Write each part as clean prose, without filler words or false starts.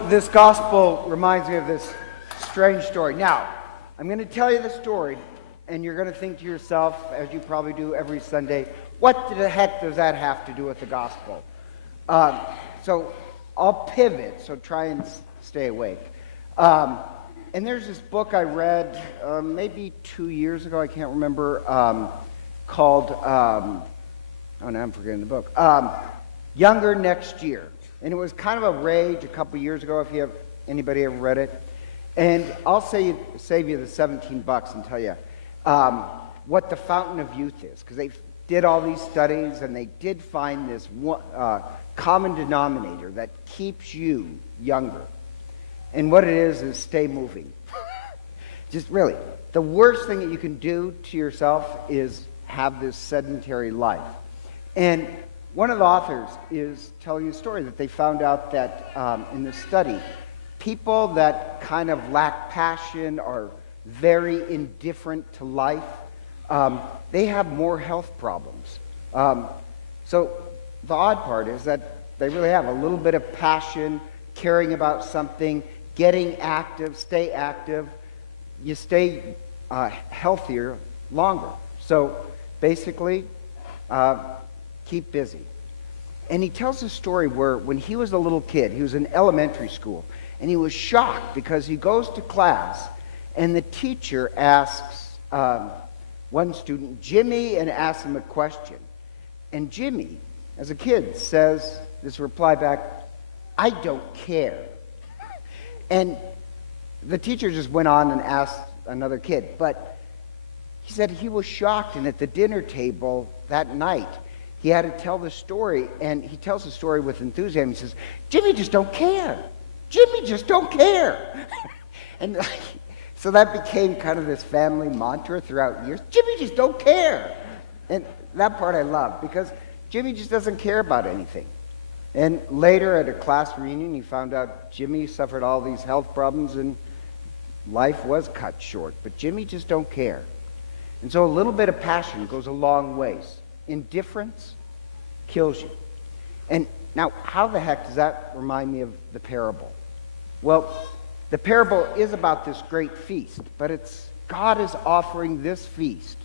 This gospel reminds me of this strange story. Now, I'm going to tell you the story, and you're going to think to yourself, as you probably do every Sunday, what the heck does that have to do with the gospel? So I'll pivot, so try and stay awake. And there's this book I read maybe 2 years ago, I can't remember, called, oh no, I'm forgetting the book, Younger Next Year. And it was kind of a rage a couple years ago, if you have anybody ever read it. And I'll save you the $17 and tell you what the fountain of youth is, because they did all these studies and they did find this common denominator that keeps you younger. And what it is stay moving. Just really, the worst thing that you can do to yourself is have this sedentary life. And one of the authors is telling a story that they found out that in this study, people that kind of lack passion, are very indifferent to life, they have more health problems. So the odd part is that they really have a little bit of passion, caring about something, getting active, stay active. You stay healthier longer. So basically, keep busy. And he tells a story where when he was a little kid, he was in elementary school, and he was shocked because he goes to class and the teacher asks one student, Jimmy, and asks him a question. And Jimmy, as a kid, says this reply back, I don't care. And the teacher just went on and asked another kid, but he said he was shocked, and at the dinner table that night, he had to tell the story, and he tells the story with enthusiasm. He says, Jimmy just don't care. Jimmy just don't care. And so that became kind of this family mantra throughout years. Jimmy just don't care. And that part I love, because Jimmy just doesn't care about anything. And later at a class reunion, he found out Jimmy suffered all these health problems and life was cut short. But Jimmy just don't care. And so a little bit of passion goes a long ways. Indifference kills you. And now, how the heck does that remind me of the parable? Well, the parable is about this great feast, but God is offering this feast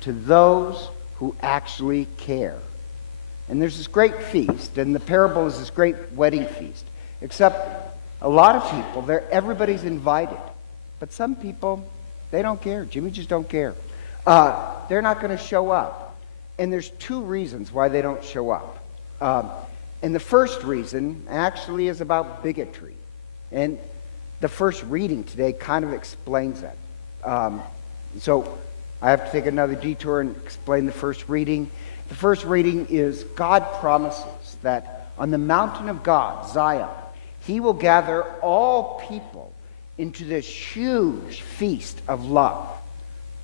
to those who actually care. And there's this great feast, and the parable is this great wedding feast. Except a lot of people, everybody's invited. But some people, they don't care. Jimmy just don't care. They're not going to show up. And there's two reasons why they don't show up. And the first reason actually is about bigotry. And the first reading today kind of explains that. So I have to take another detour and explain the first reading. The first reading is God promises that on the mountain of God, Zion, he will gather all people into this huge feast of love.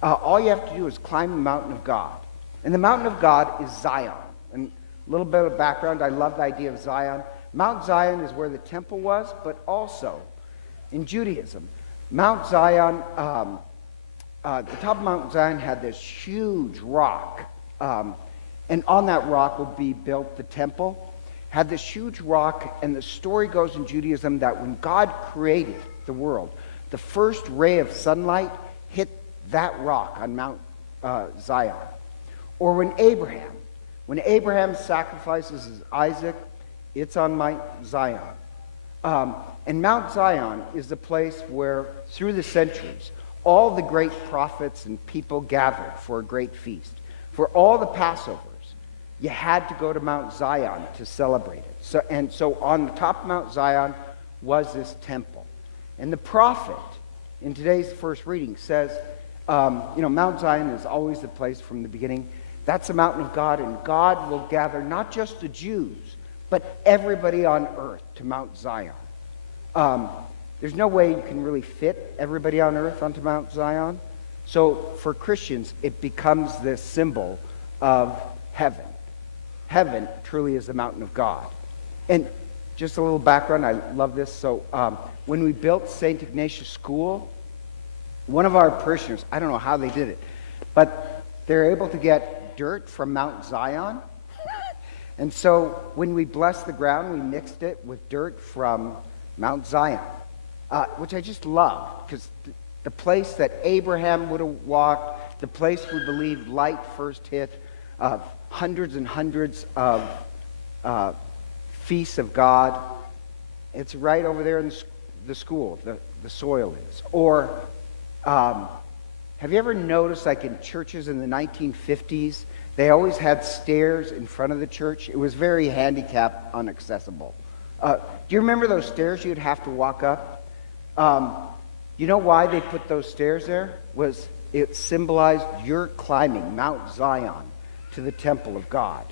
All you have to do is climb the mountain of God. And the mountain of God is Zion. And a little bit of background, I love the idea of Zion. Mount Zion is where the temple was, but also in Judaism, Mount Zion, the top of Mount Zion had this huge rock. And on that rock would be built the temple. Had this huge rock, and the story goes in Judaism that when God created the world, the first ray of sunlight hit that rock on Mount Zion. Or when Abraham sacrifices his Isaac, it's on Mount Zion. And Mount Zion is the place where, through the centuries, all the great prophets and people gathered for a great feast. For all the Passovers, you had to go to Mount Zion to celebrate it. So on the top of Mount Zion was this temple. And the prophet, in today's first reading, says, Mount Zion is always the place from the beginning. That's the mountain of God, and God will gather not just the Jews, but everybody on earth to Mount Zion. There's no way you can really fit everybody on earth onto Mount Zion. So for Christians, it becomes this symbol of heaven. Heaven truly is the mountain of God. And just a little background, I love this. So when we built St. Ignatius School, one of our parishioners, I don't know how they did it, but they're able to get dirt from Mount Zion. And so when we blessed the ground, we mixed it with dirt from Mount Zion, which I just love, because the place that Abraham would have walked, the place we believe light first hit, hundreds and hundreds of feasts of God. It's right over there in the school, the soil is. Or have you ever noticed, like in churches in the 1950s, they always had stairs in front of the church? It was very handicap inaccessible. Do you remember those stairs you'd have to walk up? You know why they put those stairs there? It symbolized you're climbing Mount Zion to the temple of God.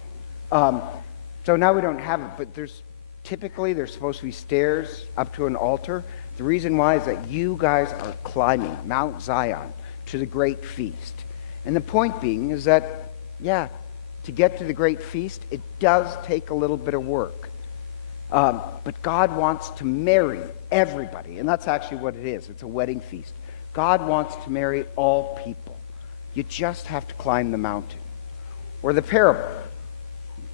So now we don't have it, but there's supposed to be stairs up to an altar. The reason why is that you guys are climbing Mount Zion to the great feast. And the point being is that, to get to the great feast, it does take a little bit of work. But God wants to marry everybody, and that's actually what it is. It's a wedding feast. God wants to marry all people. You just have to climb the mountain. Or the parable.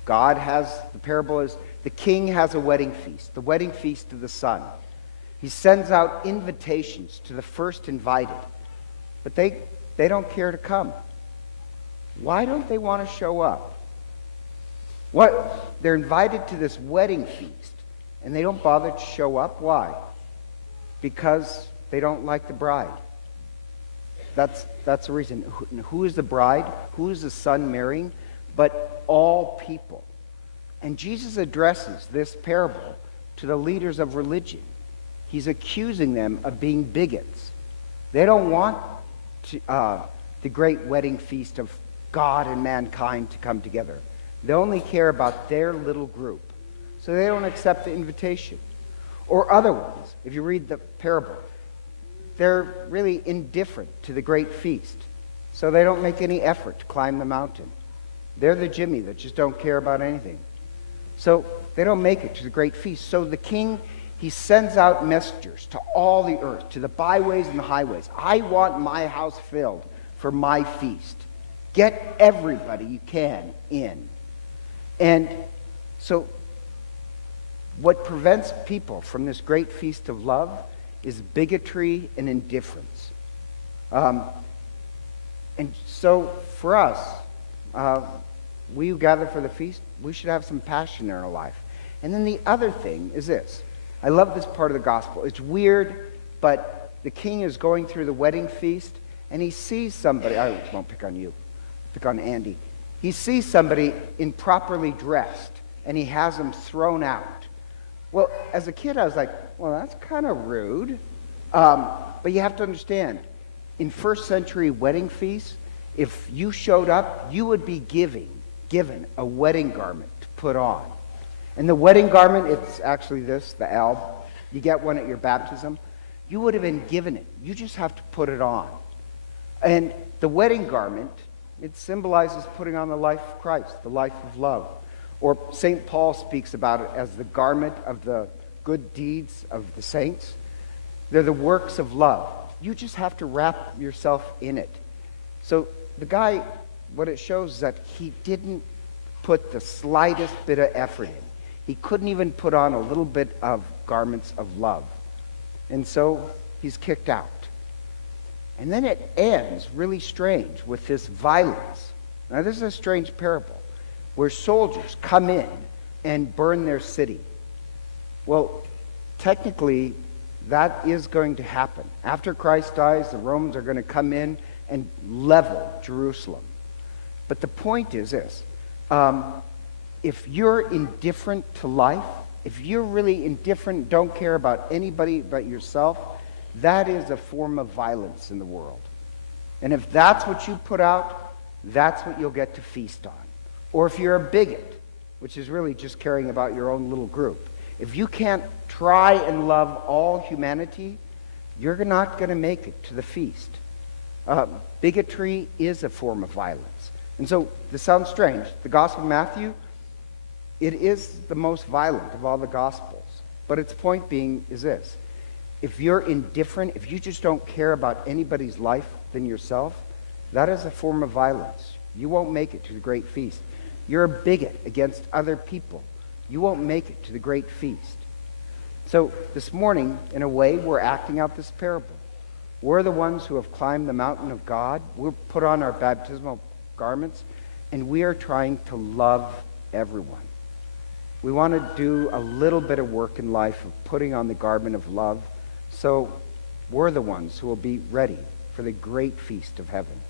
The parable is the king has a wedding feast, the wedding feast of the son. He sends out invitations to the first invited, but they don't care to come. Why don't they want to show up? They're invited to this wedding feast, and they don't bother to show up. Why? Because they don't like the bride. That's the reason. Who is the bride? Who is the son marrying? But all people. And Jesus addresses this parable to the leaders of religion. He's accusing them of being bigots. They don't want the great wedding feast of God and mankind to come together. They only care about their little group. So they don't accept the invitation. Or other ones, if you read the parable, they're really indifferent to the great feast. So they don't make any effort to climb the mountain. They're the Jimmy that just don't care about anything. So they don't make it to the great feast. So the king, he sends out messengers to all the earth, to the byways and the highways. I want my house filled for my feast. Get everybody you can in. And so what prevents people from this great feast of love is bigotry and indifference. And so for us, we who gather for the feast, we should have some passion in our life. And then the other thing is this. I love this part of the gospel. It's weird, but the king is going through the wedding feast, and he sees somebody. I won't pick on you. Pick on Andy. He sees somebody improperly dressed, and he has them thrown out. Well, as a kid, I was like, well, that's kind of rude. But you have to understand, in first century wedding feasts, if you showed up, you would be given a wedding garment to put on. And the wedding garment, it's actually this, the alb. You get one at your baptism. You would have been given it. You just have to put it on. And the wedding garment, it symbolizes putting on the life of Christ, the life of love. Or St. Paul speaks about it as the garment of the good deeds of the saints. They're the works of love. You just have to wrap yourself in it. So the guy, what it shows is that he didn't put the slightest bit of effort in. He couldn't even put on a little bit of garments of love. And so he's kicked out. And then it ends really strange with this violence. Now this is a strange parable where soldiers come in and burn their city. Well, technically, that is going to happen. After Christ dies, the Romans are going to come in and level Jerusalem. But the point is this. If you're indifferent to life, if you're really indifferent, don't care about anybody but yourself, that is a form of violence in the world. And if that's what you put out, that's what you'll get to feast on. Or if you're a bigot, which is really just caring about your own little group, if you can't try and love all humanity, you're not going to make it to the feast. Bigotry is a form of violence. And so, this sounds strange. The Gospel of Matthew, it is the most violent of all the Gospels. But its point being is this. If you're indifferent, if you just don't care about anybody's life than yourself, that is a form of violence. You won't make it to the great feast. You're a bigot against other people. You won't make it to the great feast. So this morning, in a way, we're acting out this parable. We're the ones who have climbed the mountain of God. We're put on our baptismal garments, and we are trying to love everyone. We want to do a little bit of work in life of putting on the garment of love. So we're the ones who will be ready for the great feast of heaven.